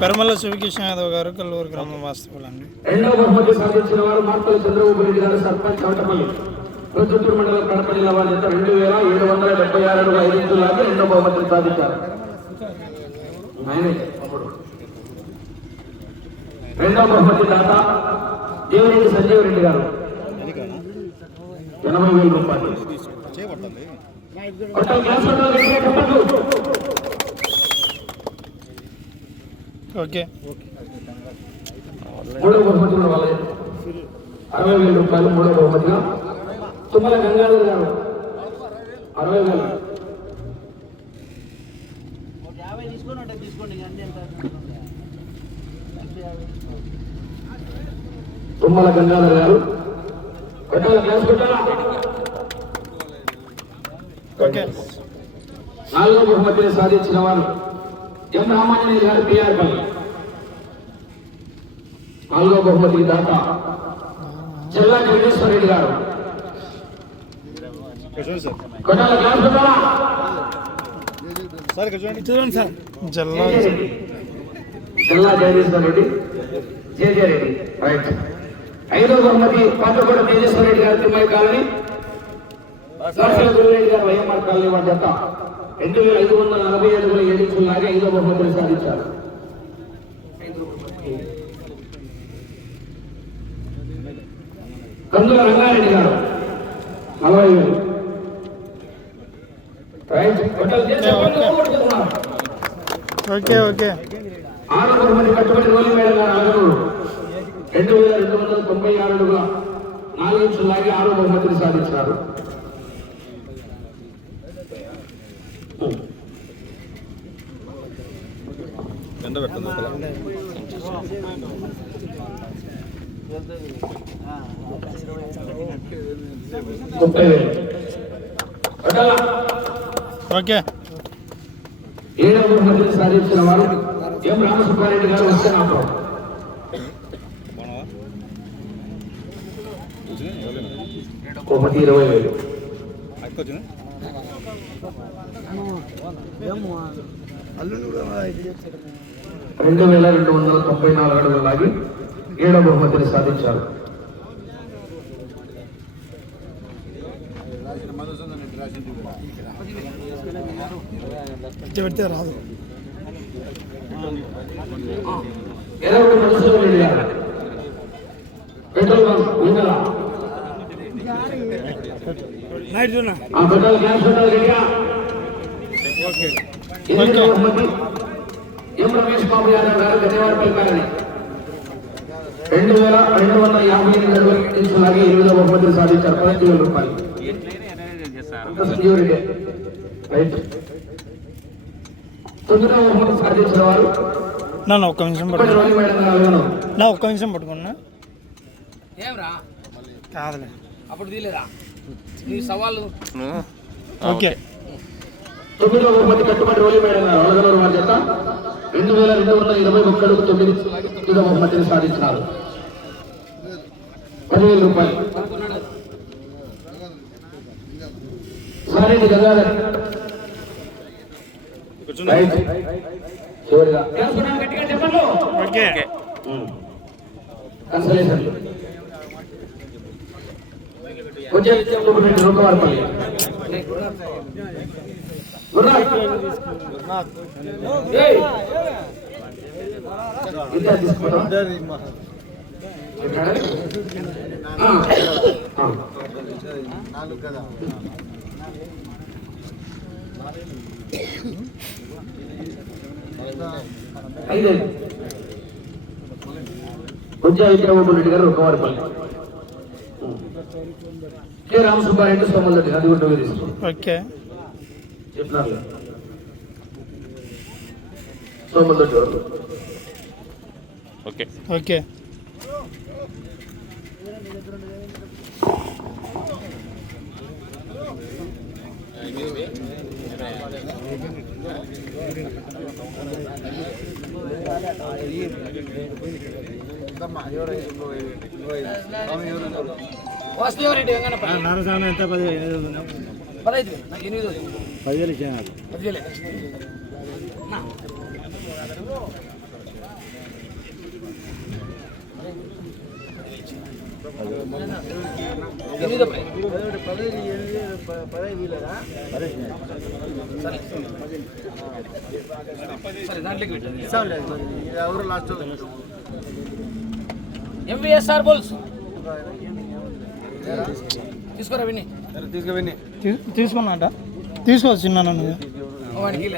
పెరమల శివకిషన్ యాదవ్ గారు కల్లూరు గ్రామం వాస్తవులండి. రెండవ బహుమతి సాధించిన వారు మార్తల చంద్రబాబు రెడ్డి గారు సర్పంచ్ చౌటపల్లి చిత్తూరు మండలం కడప జిల్లా వారి 2776 రెండవ బహుమతిని సాధించారు. రెండవ బహుమతి దాత దేవిరెడ్డి సంజీవ్ రెడ్డి గారు 80,000 రూపాయలు. ఓకే. మూడవ బహుమతి కూడా వాళ్ళే 60,000 రూపాయలు. మూడవ బహుమతిగా తుమ్మల గంగాధర్ గారు 60,000. తుమ్మల గంగాధర్ గారు నాలుగో బహుమతిని సాధించిన వారు ఎం రామాంజనేయ గారు పిఆర్పల్లి. నాలుగో బహుమతికి దాత చెల్లా జగదీశ్వర రెడ్డి గారు. చెల్లా జగదీశ్వర రెడ్డి జేజే రెడ్డి. రైట్. ఐదో బహుమతి పాతగూడ తేజేశ్వర రెడ్డి గారు తిమ్మయ్య కాలనీ, రెడ్డి గారు వైఎంఆర్ కాలనీ వారి జత 2540 అడుగుల 7 ఇంచుల లాగా ఐదో బహుమతిని సాధించారు. కందుల రంగారెడ్డి గారు 40,000. Okay okay. ఆరో బహుమతి కట్టుబడి రోలి మేడం గారు అలగనూరు 2296 అడుగుల 4 ఇంచుల లాగా ఆరో బహుమతిని సాధించారు. ఓకే. ఏడవ బహుమతిని సాధించిన వారు ఎం రామసుబ్బారెడ్డి గారు వస్తేనాపురం. బహుమతి 20,000. 2294 అడుగులు లాగి ఏడవ బహుమతిని సాధించారు. రాదు. 20 మధుసూదన్ రెడ్డి గారు పెట్రోల్ బంక్ ఉండాల. పెట్రోల్ గ్యాస్ పెట్రోల్ రెడ్డిగా. బహుమతి ఎం రమేష్ బాబు యాదవ్ గారు గజవాడపల్లి కాలనీ 2258 అడుగుల 8 ఇంచుల లాగా 8వ బహుమతిని సాధించారు. 15,000 రూపాయలు. రైట్. 9వ బహుమతి సాధించిన వారు ఒక్క నిమిషం పట్టుకున్నా కాదులే అప్పుడు తీలేదా సవాళ్ళు. ఓకే. 9వ బహుమతి కట్టుబడి రోలి మేడం గారు అలగనూరు వారి జత 2221 అడుగు 9 ఇంచుల లాగా 9వ బహుమతిని సాధించినారు. 10,000 రూపాయలు. సారెడ్డి గంగాధర్ రైట్. చివరిగా కన్సలేషన్ కొంచెం రూపవారిపల్లి రెడ్డి గారు రూపవారిపల్లి. కె రామసుబ్బారెడ్డి సోమల్ రెడ్డి అది కూడా ఓకే చెప్తున్నారు. సోమల్ రెడ్డి ఓకే ఓకే. వాస్తవారెడ్డి వెంగన్నప్ప నారసాన ఎంత 15 15 నాకు 8 10 ఇచ్చాను 10 ఎంవిఎస్ఆర్ బోల్స్ తీసుకోరా విన్ని తీసుకున్నాట తీసుకోవచ్చు చిన్న నన్ను వాడికి